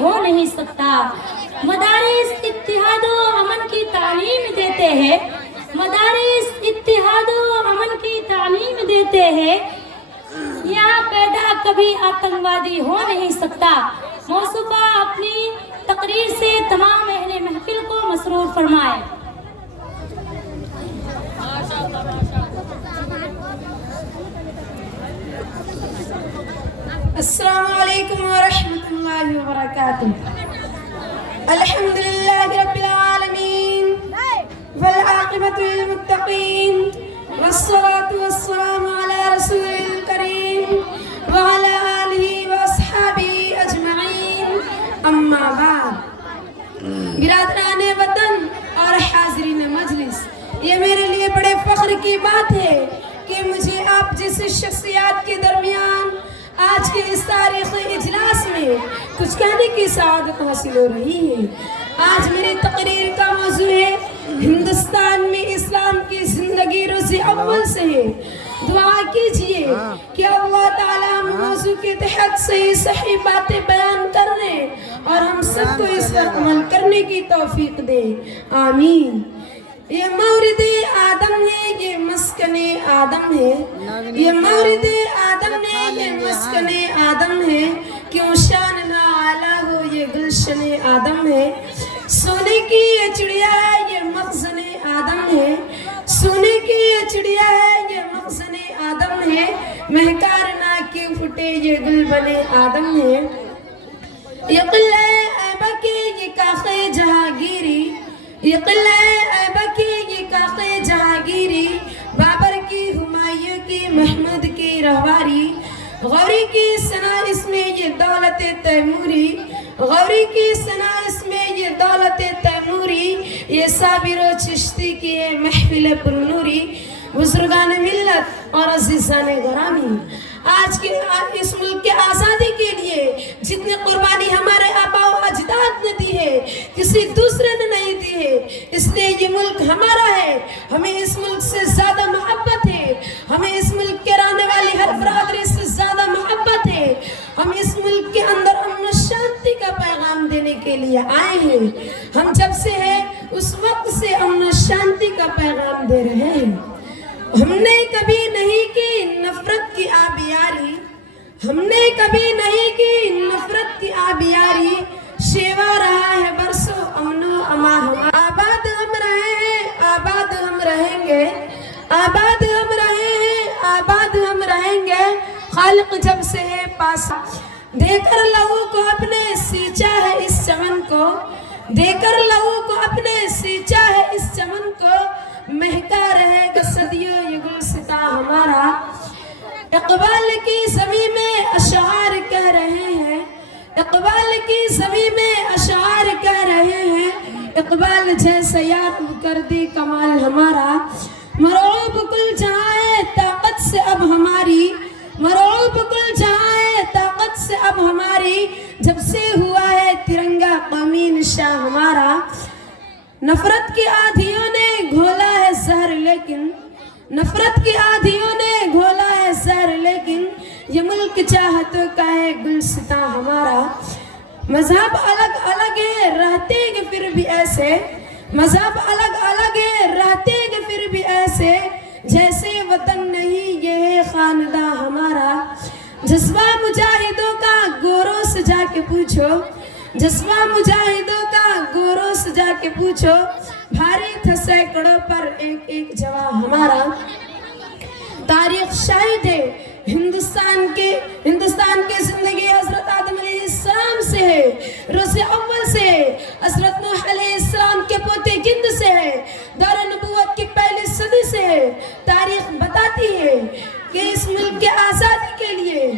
ہو نہیں سکتا۔ مدارس اتحاد و امن کی تعلیم دیتے ہیں، مدارس اتحاد و امن کی تعلیم دیتے ہیں، یہاں پیدا کبھی آتنکوادی ہو نہیں سکتا۔ موصوفہ اپنی تقریر سے تمام اہل محفل کو مسرور فرمائے۔ السلام علیکم ورحمۃ اللہ وبرکاتہ۔ الحمد للہ رب العالمین والعاقبۃ للمتقین والصلاة والسلام علی رسول الکریم وعلی آلہ واصحابہ اجمعین، اما بعد۔ برادران وطن اور حاضرین مجلس، یہ میرے لیے بڑے فخر کی بات ہے کہ مجھے آپ جیسے شخصیات کے درمیان آج کے اس تاریخی اجلاس میں کچھ کہنے کی سعادت حاصل ہو رہی ہے۔ آج میری تقریر کا موضوع ہے ہندوستان میں اسلام کی زندگی روز اول سے ہے۔ دعا کیجئے کہ اللہ تعالیٰ ہم موضوع کے تحت صحیح باتیں بیان کرنے اور ہم سب کو اس پر عمل کرنے کی توفیق دے، آمین۔ یہ مورد آدم ہے، یہ مسکن آدم ہے، یہ مورد آدم ہے، یہ مسکن آدم ہے، کیوں شان نہ اعلیٰ ہو یہ گلشن آدم ہے۔ سونے کی یہ چڑیا ہے، یہ مخزن آدم ہے، سونے کی یہ چڑیا ہے، یہ مخزن آدم ہے، مہکار نہ کیوں پھٹے یہ گل بنے آدم ہے۔ یہ قلعہ عیبہ کے یہ کاخ جہانگیری، یہ قلعہ عیبہ کی یہ کاخ جہانگیری، بابر کی ہمایوں کی محمود کی رہواری، غوری کی ثنا اس میں یہ دولت تیموری، غوری کی ثنا اس میں یہ دولت تیموری، یہ صابر و چشتی کی یہ محفل پرنوری۔ بزرگان ملت اور عزیزان گرامی، آج کے اس ملک کے آزادی کے لیے جتنی قربانی ہمارے آباء و اجداد نے دی ہے کسی دوسرے نے نہیں دی ہے، اس لیے یہ ملک ہمارا ہے۔ ہمیں اس ملک سے زیادہ محبت ہے، ہمیں اس ملک کے رہنے والی ہر برادری سے زیادہ محبت ہے۔ ہم اس ملک کے اندر امن و شانتی کا پیغام دینے کے لیے آئے ہیں۔ ہم جب سے ہیں اس وقت سے امن و شانتی کا پیغام دے رہے ہیں۔ ہم نے کبھی نہیں کی نفرت کی آبیاری، ہم نے کبھی نہیں کی نفرت کی آبیاری، شیوا رہا ہے برسوں امن و امان۔ آباد ہم رہے ہیں، آباد ہم رہیں گے، آباد ہم رہے ہیں، آباد ہم رہیں گے، خالق جب سے ہے پاس۔ دے کر لہو کو اپنے سینچا ہے اس چمن کو، دے کر لہو کو اپنے سینچا ہے اس چمن کو، مہکا رہے گا صدیوں یہ گلستہ ہمارا۔ اقبال کی زمین میں اشعار کہہ رہے ہیں، اقبال کی زمین میں اشعار کہہ رہے ہیں، اقبال جیسا یار کر دی کمال ہمارا۔ مرعوب کل جہاں ہے طاقت سے اب ہماری، مرعوب کل جہاں ہے طاقت سے اب ہماری، جب سے ہوا ہے ترنگا قومی نشاں ہمارا۔ نفرت کی آندھیوں نے گھولا ہے زہر لیکن، نفرت کی آندھیوں نے گھولا ہے زہر لیکن، یہ ملک چاہتوں کا ہے گلستہ ہمارا۔ مذہب الگ الگ ہے رہتے گے پھر بھی ایسے، مذہب الگ الگ ہے رہتے گے پھر بھی ایسے، جیسے وطن نہیں یہ ہے خاندان ہمارا۔ جذبہ مجاہدوں کا گوروں سے جا کے پوچھو، جذبہ مجاہدوں کا گوروں سے جا کے پوچھو، بھاری تھا سینکڑوں پر ایک ایک جواں ہمارا۔ تاریخ شاہد ہے ہندوستان کے زندگی حضرت آدم علیہ السلام سے ہے، روز اول سے ہے، حضرت نوح علیہ السلام کے پوتے گند سے ہے، دور نبوت کی پہلی صدی سے ہے۔ تاریخ بتاتی ہے کہ اس ملک کے آزادی کے لیے،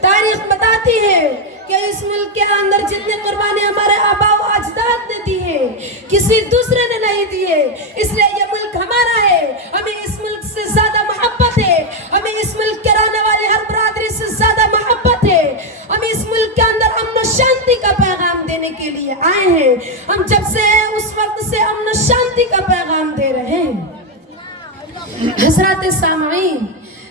تاریخ بتاتی ہے کہ اس ملک کے اندر جتنی قربانی ہمارے آباء و اجداد نے دی ہے کسی دوسرے نے نہیں دی ہے، اس لیے یہ ملک ہمارا ہے۔ ہمیں اس ملک سے زیادہ محبت ہے، ہمیں اس ملک کے رہنے والی ہر برادری سے زیادہ محبت ہے۔ ہم اس ملک کے اندر امن و شانتی کا پیغام دینے کے لیے آئے ہیں۔ ہم جب سے ہیں اس وقت سے امن و شانتی کا پیغام دے رہے ہیں۔ حضرات سامعین،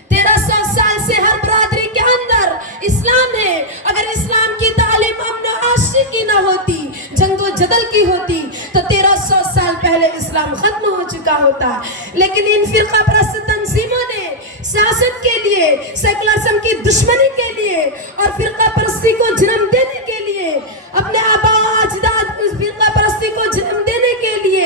1300 سال سے ہر برادری کے اندر اسلام ہے۔ اگر اسلام کی تعلیم امن و عاشقی نہ جدل کی ہوتی تو 1300 سال پہلے اسلام ختم ہو چکا ہوتا. لیکن ان فرقہ پرست تنظیموں نے سیاست کے لیے، سیکولرزم کی دشمنی کے لیے اور فرقہ پرستی کو جنم دینے کے لیے، اپنے آباء و اجداد کو فرقہ پرستی کو جنم دینے کے لیے،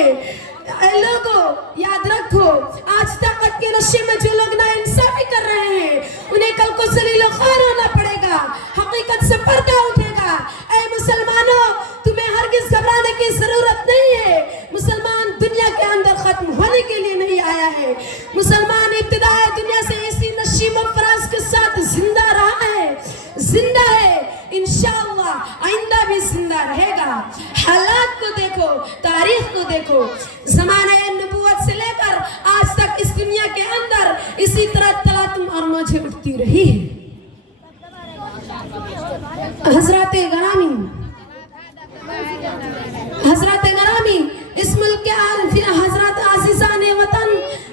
اے لوگوں یاد رکھو آج طاقت کے نشے میں جو لوگ ناانصافی کر رہے ہیں انہیں کل کو ذلیل و خوار ہونا پڑے گا، حقیقت سے پردہ اٹھے گا. اے مسلمانوں تمہیں ہرگز گھبرانے کی ضرورت نہیں ہے. مسلمان دنیا کے اندر ختم ہونے کے لیے نہیں آیا ہے. مسلمان ابتدائی دنیا سے اسی نشیم و فراز کے ساتھ زندہ رہا ہے، زندہ ہے، انشاءاللہ آئندہ بھی زندہ رہے گا. حالات کو دیکھو، تاریخ کو دیکھو، زمانہ نبوت سے لے کر آج تک اس دنیا کے اندر اسی طرح تلاطم اور موجیں اٹھتی رہی ہے. حضرات گرامی اس ملک کے حضرات عزیزان وطن،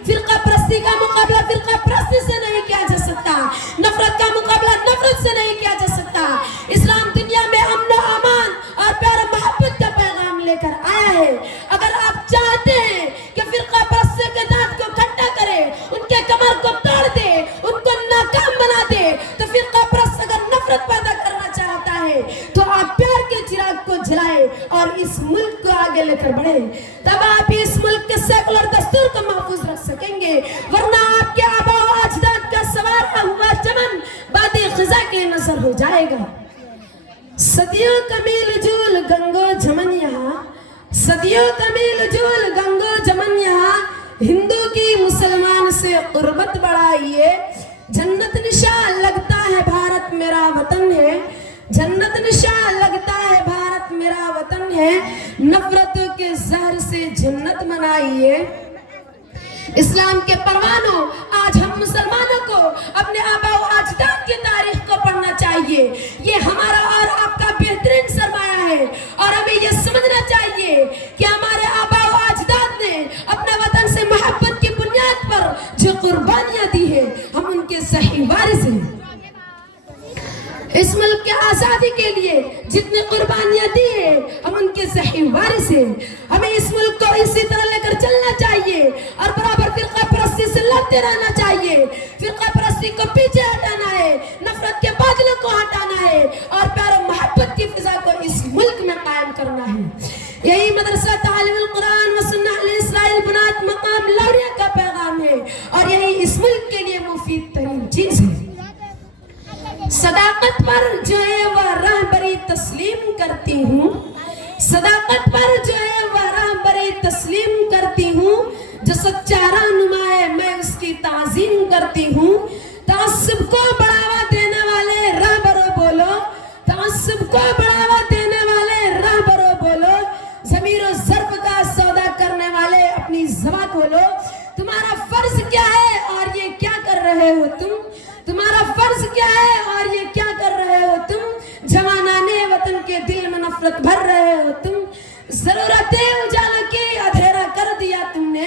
فرقہ پرستی کا مقابلہ فرقہ پرستی سے نہیں کیا جا سکتا، نفرت کا مقابلہ نفرت سے نہیں کیا جا سکتا. اسلام دنیا میں امن و امان اور پیار و محبت کا پیغام لے کر آیا ہے. اگر آپ چاہتے ہیں کہ فرقہ پرستی کے دانت کو کھٹا کرے، ان کے کمر کو توڑ دے، ان کو ناکام بنا دے، تو فرقہ پرست اگر نفرت پیدا کرنا چاہتا ہے تو آپ پیار کے چراغ کو جلائیں اور اس ملک کو آگے لے کر بڑھیں. تب آپ اس ملک کے سیکولر دستور کو محفوظ رکھ سکیں گے، ورنہ آپ کے آباء و اجداد کا سوارا ہوا چمن باد خزاں کے نظر ہو جائے گا. صدیوں کا میل جول گنگو جمن یہاں، صدیوں کا میل جول گنگو جمن یہاں، ہندو کی مسلمان سے قربت بڑھائیے. جنت نشان لگتا ہے بھارت میرا وطن ہے، جنت نشان لگتا ہے بھارت میرا وطن ہے. نفرت کے زہر سے جنت منائیے. اسلام کے پروانوں آج ہم مسلمانوں کو اپنے آباء و اجداد کی تاریخ کو پڑھنا چاہیے. یہ ہمارا اور آپ کا بہترین سرمایہ ہے اور ہمیں یہ سمجھنا چاہیے کہ ہمارے آباء و اجداد نے اپنے وطن سے محبت کی بنیاد پر جو قربانیاں دی ہیں ہم ان کے صحیح وارث ہیں. اس ملک کے آزادی کے لیے جتنی قربانیاں دی ہیں ہم ان کے صحیح وارث ہیں. ہمیں اس ملک کو اسی طرح لے کر چلنا چاہیے اور برابر فرقہ پرستی سے لڑتے رہنا چاہیے. فرقہ پرستی کو پیچھے ہٹانا ہے، نفرت کے بادلوں کو ہٹانا ہے اور پیار و محبت کی فضا کو اس ملک میں قائم کرنا ہے. یہی مدرسہ تعلیم القرآن و سنہ اسرائیل بنات مقام لوریہ کا پیغام ہے اور یہی اس ملک کے لیے مفید ترین چیز ہے. صداقت پر جو ہے وہ رہبری تسلیم کرتی ہوں، صداقت پر جو ہے وہ رہبری تسلیم کرتی ہوں. جو سچا رہنما ہے میں اس کی تعظیم کرتی ہوں. تعصب کو بڑھاوا دینے والے رہبروں بولو، تعصب کو بڑھاوا دینے والے رہبروں بولو. ضمیر و ضرب کا سودا کرنے والے اپنی زبان کھولو. تمہارا فرض کیا ہے اور یہ کیا کر رہے ہو تم؟ تمہارا فرض کیا ہے اور یہ کیا کر رہے ہو تم؟ جوانان وطن کے دل میں نفرت بھر رہے ہو تم. ضرورت اجالوں کی اندھیرا کر دیا تم نے،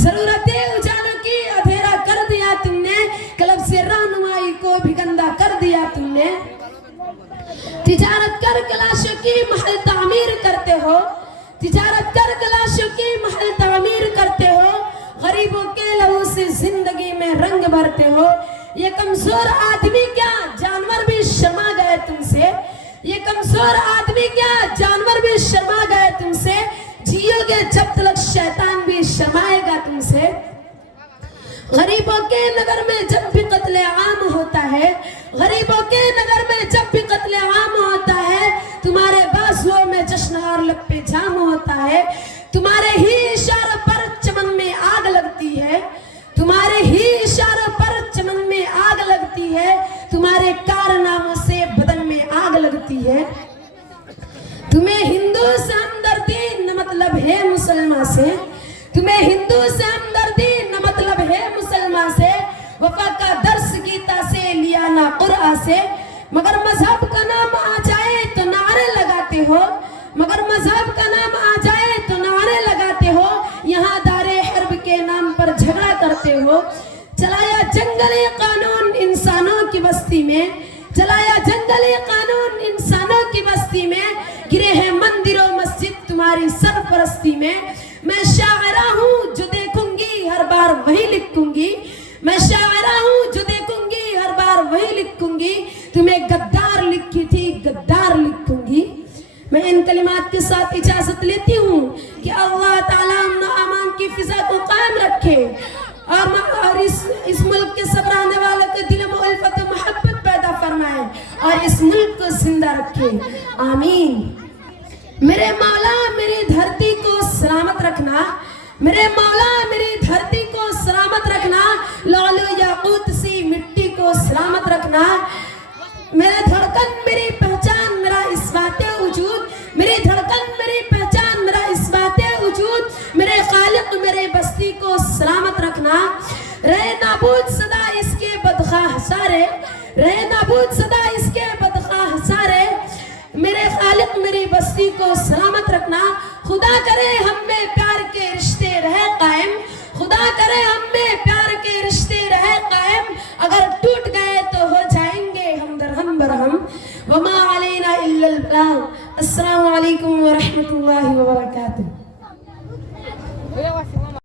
ضرورت اجالوں کی اندھیرا کر دیا تم نے. کلب سے رہنمائی کو بھی گندا کر دیا تم نے. تجارت کر کلاشوں کی محل تعمیر کرتے ہو، تجارت کر کلاشوں کی محل تعمیر کرتے ہو. غریبوں کے لہو سے زندگی میں رنگ بھرتے ہو. یہ کمزور آدمی کیا جانور بھی شرما گئے تم سے، یہ کمزور آدمی کیا جانور بھی شرما گئے تم سے. جیو گے جب تک شیطان بھی شرمائے گا تم سے. غریبوں کے نگر میں جب بھی قتل عام ہوتا ہے، غریبوں کے نگر میں جب بھی قتل عام ہوتا ہے، تمہارے بازوؤں میں جشن اور لب پہ جام ہوتا ہے. تمہارے ہی اشاروں پر چمن میں آگ لگتی ہے، تمہارے ہی اشاروں پر چمن میں آگ لگتی ہے. تمہارے کارناموں سے بدن میں آگ لگتی ہے. تمہیں ہندو سے ہمدردی نہ مطلب ہے مسلمان سے، تمہیں ہندو سے ہمدردی نہ مطلب ہے مسلمان سے. وفا کا درس گیتا سے لیا نہ قرآن سے. مگر مذہب کا نام آ جائے تو نعرے لگاتے ہو، مگر مذہب کا نام آ جائے تو نعرے لگاتے ہو. یہاں دار حرب کے نام پر جھگڑا کرتے ہو. چلایا جنگلی قانون انسانوں کی بستی میں، چلایا جنگلی قانون انسانوں کی بستی میں. گرے ہیں مندر و مسجد تمہاری سرپرستی میں شاعرہ ہوں جو دیکھوں گی ہر بار وہی لکھوں گی، میں شاعرہ ہوں جو دیکھوں گی ہر بار وہی لکھوں گی، تمہیں غدار لکھی تھی غدار لکھوں گی۔ میں ان کلمات کے ساتھ اجازت لیتی ہوں کہ اللہ تعالیٰ امن و امان کی فضا کو قائم رکھے اور اس ملک کے سب رہنے والوں کے دل میں الفت و محبت پیدا فرمائے اور اس ملک کو زندہ رکھے، آمین۔ میرے مولا میری دھرتی کو سلامت رکھنا، میرے مولا میری دھرتی کو سلامت رکھنا، لعل و یاقوت سی مٹی کو سلامت رکھنا، میرے دھڑکن میری پہچان میرا اثبات وجود، میری دھڑکن میری پہچان میرا اثبات وجود، میرے خالق میرے بستی کو سلامت رکھنا، رہے نابود صدا اس کے بدخواہ سارے، رہے نابود صدا اس کے بدخواہ سارے، میرے خالق میری بستی کو سلامت رکھنا، خدا کرے ہم میں پیار کے رشتے رہے قائم، خدا کرے ہم میں پیار کے رشتے رہے قائم، اگر ٹوٹ گئے تو ہو جائیں گے ہم درہم برہم، وما علینا الا البلاغ۔ السلام علیکم ورحمۃ اللہ وبرکاتہ۔